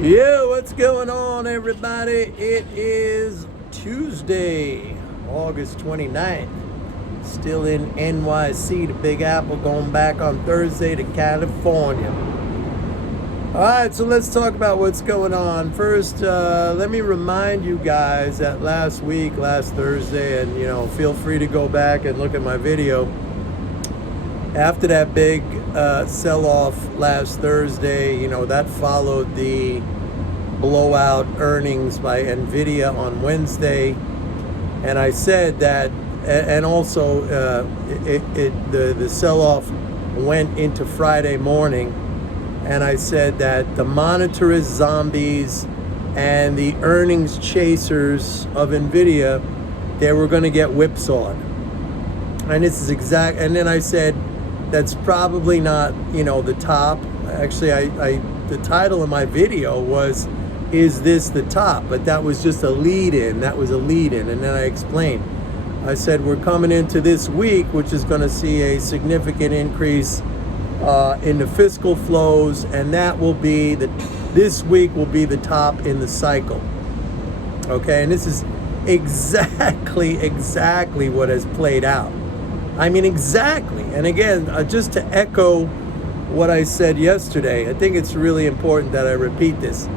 Yeah, what's going on, everybody? It is Tuesday, August 29th. Still in NYC, the Big Apple, going back on Thursday to California. All right, so let's talk about what's going on. First, let me remind you guys that last Thursday, and feel free to go back and look at my video. After that big sell-off last Thursday, that followed the blowout earnings by NVIDIA on Wednesday, and I said that, and also the sell-off went into Friday morning, and I said that the monetarist zombies and the earnings chasers of NVIDIA, they were going to get whipsawed, and this is exact. And then I said, that's probably not, the top. Actually, the title of my video was, "Is this the top?" But that was just a lead-in. That was a lead-in. And then I explained. I said, we're coming into this week, which is going to see a significant increase in the fiscal flows, and that will be, this week will be the top in the cycle. Okay, and this is exactly what has played out. I mean, exactly. And again, just to echo what I said yesterday, I think it's really important that I repeat this.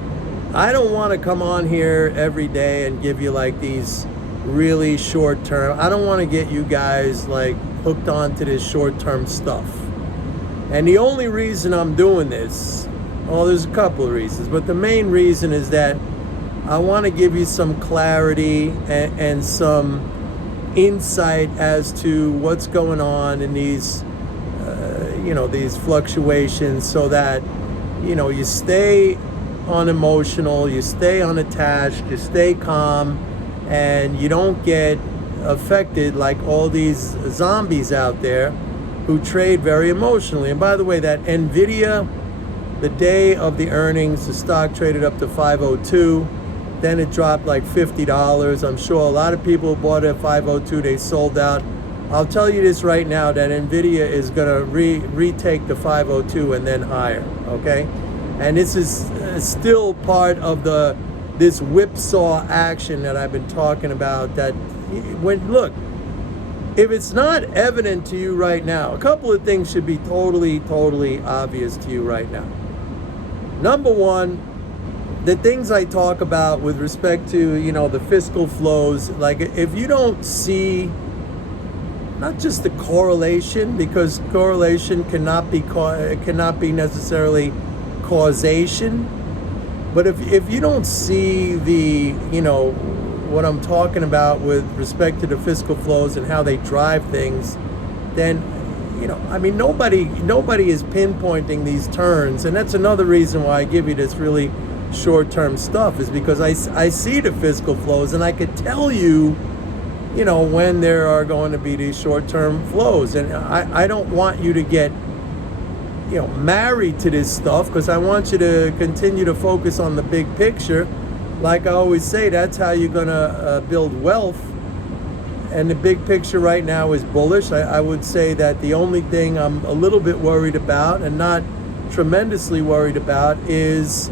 I don't want to come on here every day and give you like these really short term. I don't want to get you guys like hooked onto this short term stuff. And the only reason I'm doing this, well, there's a couple of reasons, but the main reason is that I want to give you some clarity and some insight as to what's going on in these these fluctuations, so that you stay unemotional, you stay unattached, you stay calm, and you don't get affected like all these zombies out there who trade very emotionally. And by the way, that NVIDIA, the day of the earnings, the stock traded up to 502. Then it dropped like $50. I'm sure a lot of people bought it at 502. They sold out. I'll tell you this right now, that NVIDIA is going to retake the 502 and then higher, okay? And this is still part of this whipsaw action that I've been talking about. That look, if it's not evident to you right now, a couple of things should be totally obvious to you right now. Number one, the things I talk about with respect to, the fiscal flows, like if you don't see not just the correlation, because correlation cannot be necessarily causation, but if you don't see the, what I'm talking about with respect to the fiscal flows and how they drive things, then, nobody is pinpointing these turns. And that's another reason why I give you this really short-term stuff, is because I see the fiscal flows, and I could tell you, when there are going to be these short-term flows. And I don't want you to get, married to this stuff, because I want you to continue to focus on the big picture. Like I always say, that's how you're going to build wealth. And the big picture right now is bullish. I would say that the only thing I'm a little bit worried about, and not tremendously worried about, is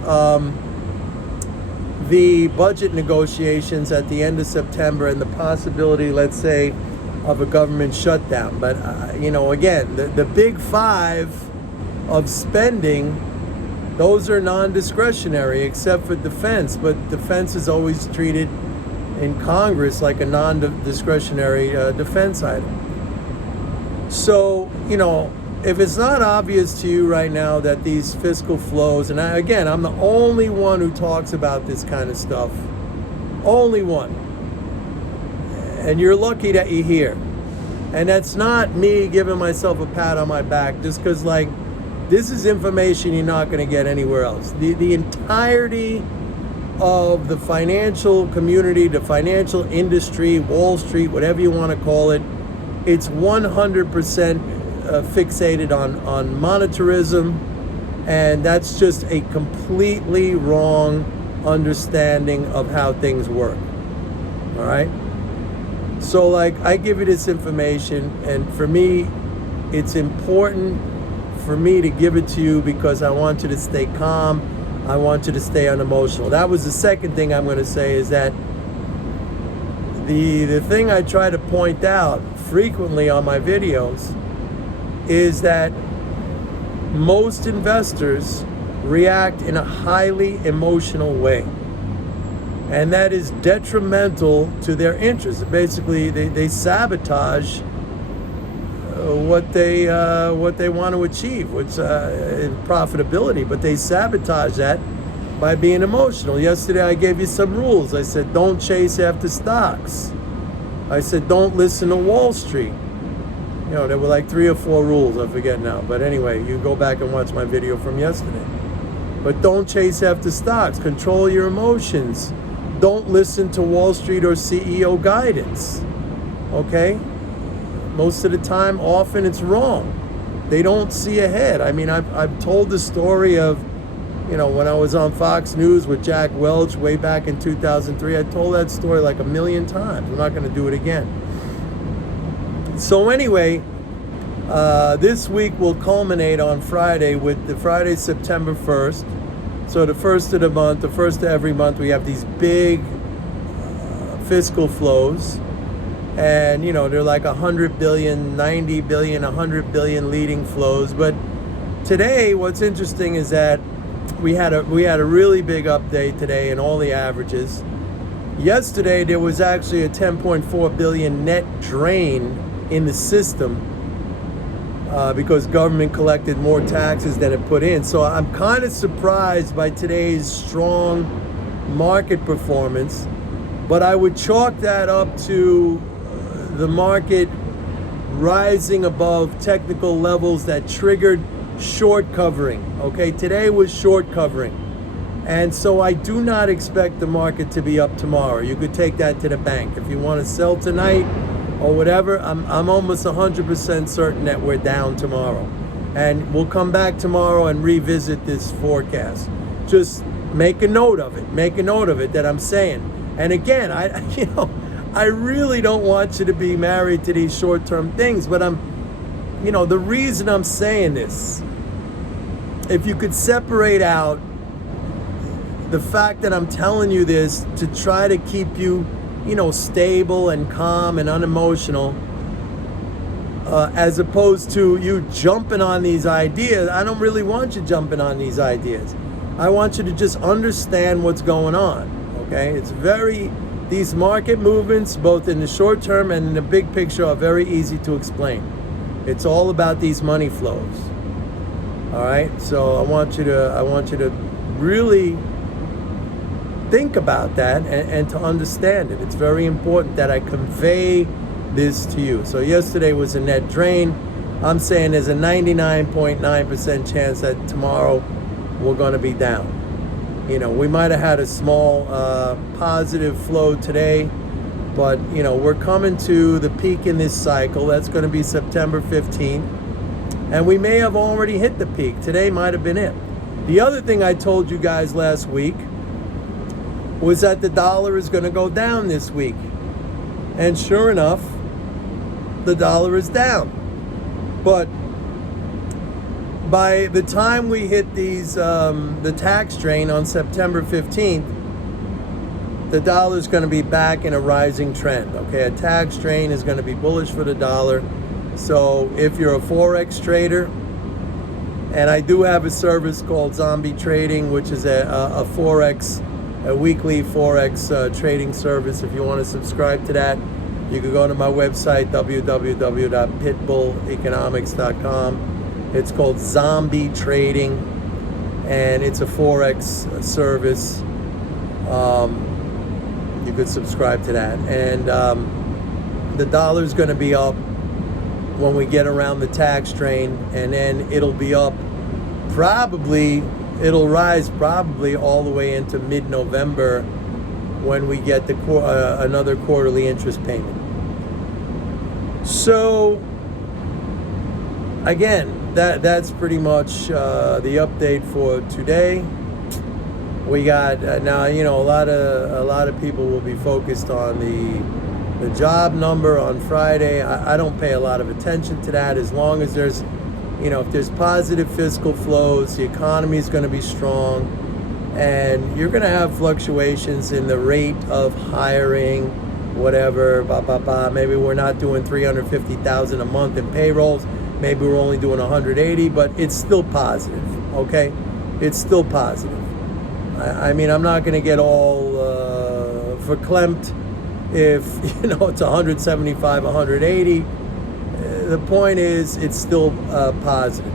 the budget negotiations at the end of September and the possibility, let's say, of a government shutdown. But, again, the big five of spending, those are non-discretionary except for defense. But defense is always treated in Congress like a non-discretionary defense item. So, if it's not obvious to you right now that these fiscal flows, and I'm the only one who talks about this kind of stuff, only one, and you're lucky that you're here. And that's not me giving myself a pat on my back, just because, this is information you're not going to get anywhere else. The entirety of the financial community, the financial industry, Wall Street, whatever you want to call it, it's 100% fixated on monetarism, and that's just a completely wrong understanding of how things work. All right? So I give you this information, and for me, it's important for me to give it to you because I want you to stay calm. I want you to stay unemotional. That was the second thing I'm going to say, is that the thing I try to point out frequently on my videos is that most investors react in a highly emotional way. And that is detrimental to their interests. Basically, they sabotage what they want to achieve, which is profitability. But they sabotage that by being emotional. Yesterday, I gave you some rules. I said, don't chase after stocks. I said, don't listen to Wall Street. You know, there were like 3 or 4 rules. I forget now. But anyway, you go back and watch my video from yesterday. But don't chase after stocks. Control your emotions. Don't listen to Wall Street or CEO guidance. Okay? Most of the time, often it's wrong. They don't see ahead. I mean, I've told the story of, you know, when I was on Fox News with Jack Welch way back in 2003. I told that story like 1,000,000 times. I'm not going to do it again. So anyway, this week will culminate on Friday with the Friday, September 1st. So the first of the month, the first of every month, we have these big fiscal flows. And, you know, they're like 100 billion, 90 billion, 100 billion leading flows. But today, what's interesting is that we had a really big update today in all the averages. Yesterday, there was actually a 10.4 billion net drain in the system because government collected more taxes than it put in. So I'm kind of surprised by today's strong market performance, but I would chalk that up to the market rising above technical levels that triggered short covering. Okay, today was short covering. And so I do not expect the market to be up tomorrow. You could take that to the bank. If you want to sell tonight or whatever, I'm almost 100% certain that we're down tomorrow. And we'll come back tomorrow and revisit this forecast. Just make a note of it. Make a note of it that I'm saying. And again, I really don't want you to be married to these short-term things, but the reason I'm saying this, if you could separate out the fact that I'm telling you this to try to keep you, stable and calm and unemotional, as opposed to you jumping on these ideas. I don't really want you jumping on these ideas. I want you to just understand what's going on, okay? These market movements, both in the short term and in the big picture, are very easy to explain. It's all about these money flows. All right? So I want you to really think about that and to understand it. It's very important that I convey this to you. So yesterday was a net drain. I'm saying there's a 99.9% chance that tomorrow we're going to be down. We might have had a small positive flow today, but we're coming to the peak in this cycle. That's going to be September 15th, and we may have already hit the peak. Today might have been it. The other thing I told you guys last week was that the dollar is going to go down this week, and sure enough, the dollar is down. But by the time we hit the tax drain on September 15th, the dollar is going to be back in a rising trend. Okay, a tax drain is going to be bullish for the dollar. So if you're a Forex trader, and I do have a service called Zombie Trading, which is a weekly Forex trading service. If you want to subscribe to that, you can go to my website, www.pitbulleconomics.com. It's called Zombie Trading, and it's a Forex service. You could subscribe to that. And the dollar's going to be up when we get around the tax drain, and then it'll be up it'll rise probably all the way into mid-November when we get another quarterly interest payment. So, again, that's pretty much the update for today. We got now, a lot of people will be focused on the job number on Friday. I don't pay a lot of attention to that. As long as there's, if there's positive fiscal flows, the economy is going to be strong. And you're going to have fluctuations in the rate of hiring, whatever, blah, blah, blah. Maybe we're not doing 350,000 a month in payrolls. Maybe we're only doing 180, but it's still positive, okay? It's still positive. I mean, I'm not going to get all verklempt if, it's 175, 180. The point is, it's still positive.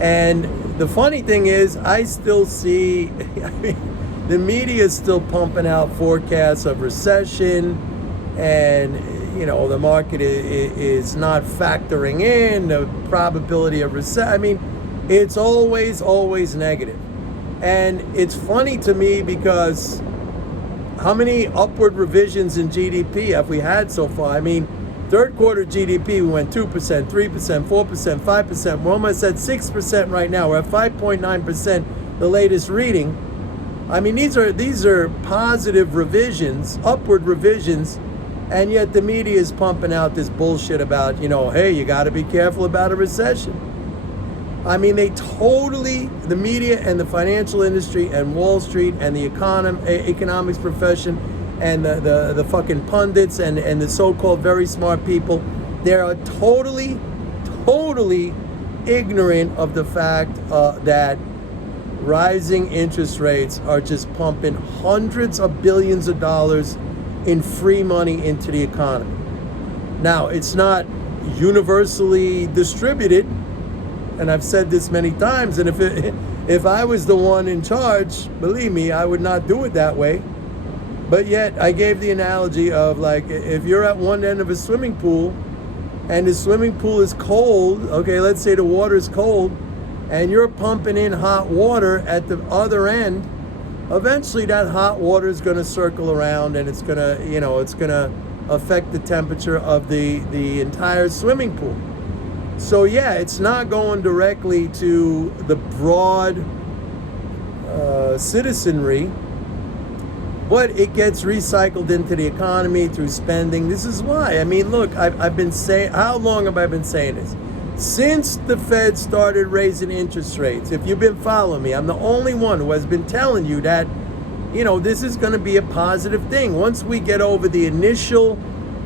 And the funny thing is, I still see, the media is still pumping out forecasts of recession, and, the market is not factoring in the probability of recession. I mean, it's always negative. And it's funny to me because how many upward revisions in GDP have we had so far? I mean, third quarter GDP, we went 2%, 3%, 4%, 5%. We're almost at 6% right now. We're at 5.9%, the latest reading. I mean, these are positive revisions, upward revisions, and yet the media is pumping out this bullshit about, hey, you got to be careful about a recession. I mean, the media and the financial industry and Wall Street and the economics profession and the fucking pundits and the so-called very smart people, they are totally ignorant of the fact that rising interest rates are just pumping hundreds of billions of dollars in free money into the economy. Now, it's not universally distributed, and I've said this many times, and if I was the one in charge, believe me, I would not do it that way. But yet, I gave the analogy of, like, if you're at one end of a swimming pool, and the swimming pool is cold, okay, let's say the water is cold, and you're pumping in hot water at the other end, eventually that hot water is going to circle around, and it's going to affect the temperature of the entire swimming pool. So yeah, it's not going directly to the broad citizenry, but it gets recycled into the economy through spending. This is why. I mean, look, I've been saying, how long have I been saying this? Since the Fed started raising interest rates, if you've been following me, I'm the only one who has been telling you that, this is going to be a positive thing. Once we get over the initial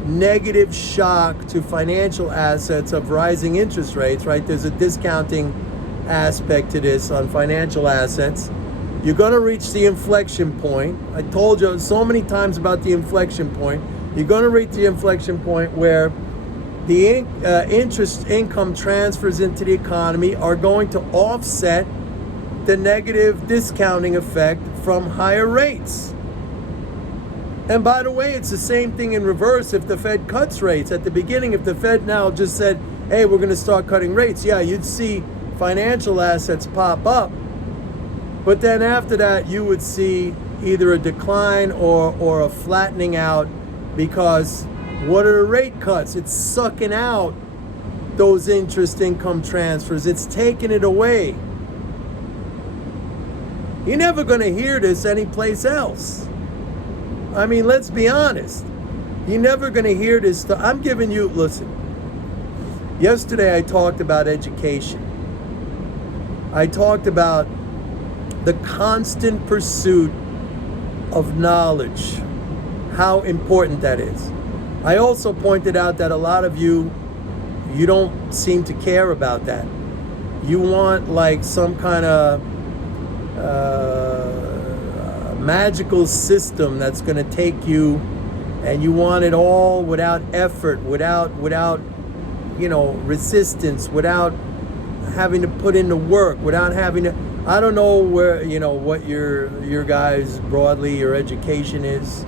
negative shock to financial assets of rising interest rates, right? There's a discounting aspect to this on financial assets. You're going to reach the inflection point. I told you so many times about the inflection point. You're going to reach the inflection point where the interest income transfers into the economy are going to offset the negative discounting effect from higher rates. And by the way, it's the same thing in reverse if the Fed cuts rates. At the beginning, if the Fed now just said, hey, we're going to start cutting rates, yeah, you'd see financial assets pop up. But then after that, you would see either a decline or a flattening out, because what are the rate cuts? It's sucking out those interest income transfers. It's taking it away. You're never going to hear this anyplace else. I mean, let's be honest. You're never going to hear this stuff. I'm giving you, listen. Yesterday I talked about education. I talked about the constant pursuit of knowledge, how important that is. I also pointed out that a lot of you don't seem to care about that. You want like some kind of magical system that's going to take you, and you want it all without effort, without resistance, without having to put in the work, without having to, I don't know where, what your guys broadly, your education is.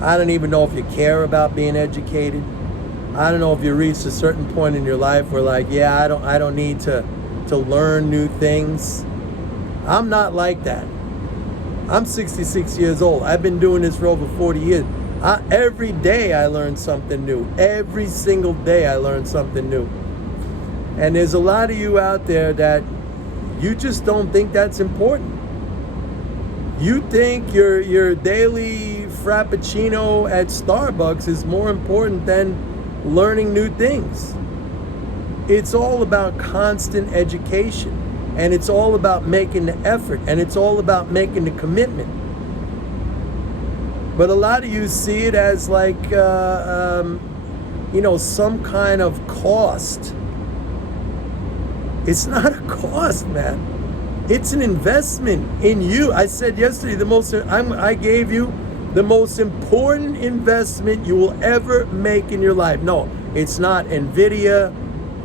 I don't even know if you care about being educated. I don't know if you reached a certain point in your life where like, yeah, I don't need to learn new things. I'm not like that. I'm 66 years old. I've been doing this for over 40 years. Every day I learn something new. Every single day I learn something new. And there's a lot of you out there that you just don't think that's important. You think your daily frappuccino at Starbucks is more important than learning new things. It's all about constant education. And it's all about making the effort, and it's all about making the commitment. But a lot of you see it as like, some kind of cost. It's not a cost, man. It's an investment in you. I said yesterday, I gave you the most important investment you will ever make in your life. No, it's not NVIDIA.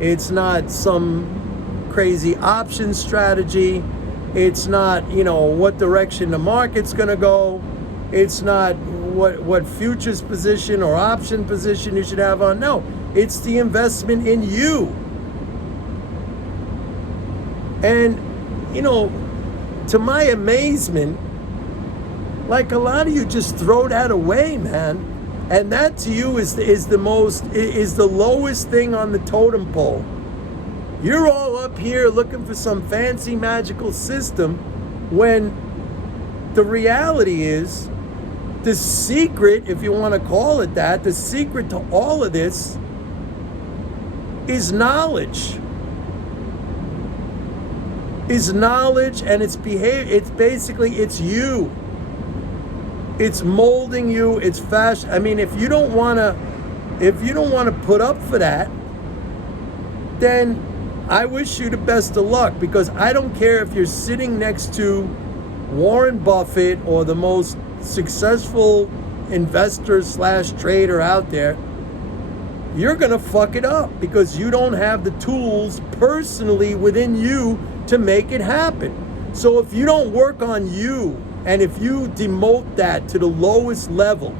It's not some crazy option strategy. It's not, what direction the market's going to go. It's not what futures position or option position you should have on. No, it's the investment in you. And, to my amazement, like a lot of you just throw that away, man. And that to you is the lowest thing on the totem pole. You're all up here looking for some fancy magical system when the reality is, the secret, if you want to call it that, the secret to all of this is knowledge. Is knowledge, and it's behavior. It's basically, it's you. It's molding you. It's fashion. I mean, if you don't want to put up for that, then I wish you the best of luck, because I don't care if you're sitting next to Warren Buffett or the most successful investor / trader out there. You're gonna fuck it up because you don't have the tools personally within you to make it happen. So if you don't work on you, and if you demote that to the lowest level,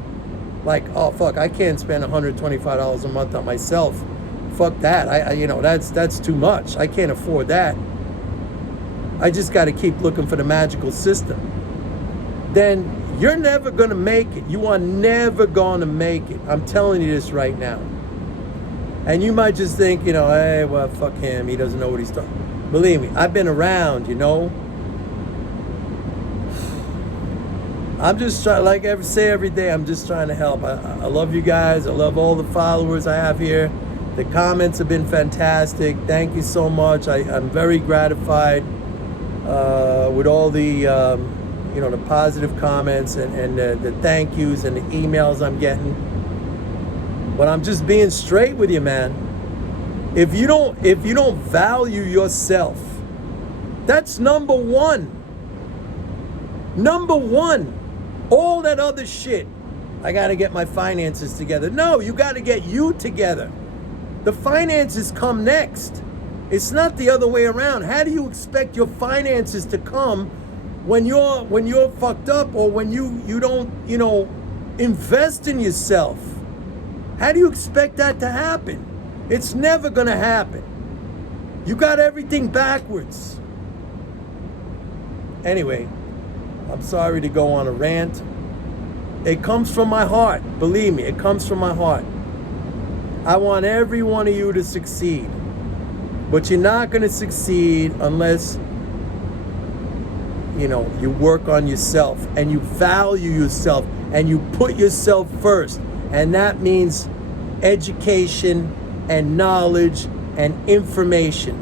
like, oh fuck, I can't spend $125 a month on myself. Fuck that. That's too much. I can't afford that. I just got to keep looking for the magical system. Then you're never going to make it. You are never going to make it. I'm telling you this right now. And you might just think, hey, well, fuck him. He doesn't know what he's talking. Believe me, I've been around, I'm just trying, like I say every day, I'm just trying to help. I love you guys. I love all the followers I have here. The comments have been fantastic. Thank you so much. I'm very gratified with all the, the positive comments and the thank yous and the emails I'm getting. But I'm just being straight with you, man. If you don't value yourself, that's number one. Number one. All that other shit, I got to get my finances together. No, you got to get you together. The finances come next. It's not the other way around. How do you expect your finances to come when you're fucked up, or when you don't, invest in yourself? How do you expect that to happen? It's never going to happen. You got everything backwards. Anyway, I'm sorry to go on a rant. It comes from my heart. Believe me, it comes from my heart. I want every one of you to succeed. But you're not going to succeed unless, you work on yourself and you value yourself and you put yourself first. And that means education and knowledge and information.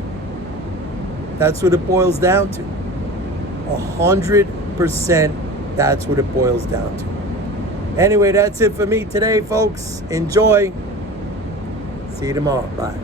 That's what it boils down to. 100%, that's what it boils down to. Anyway, that's it for me today, folks. Enjoy. See you tomorrow. Bye.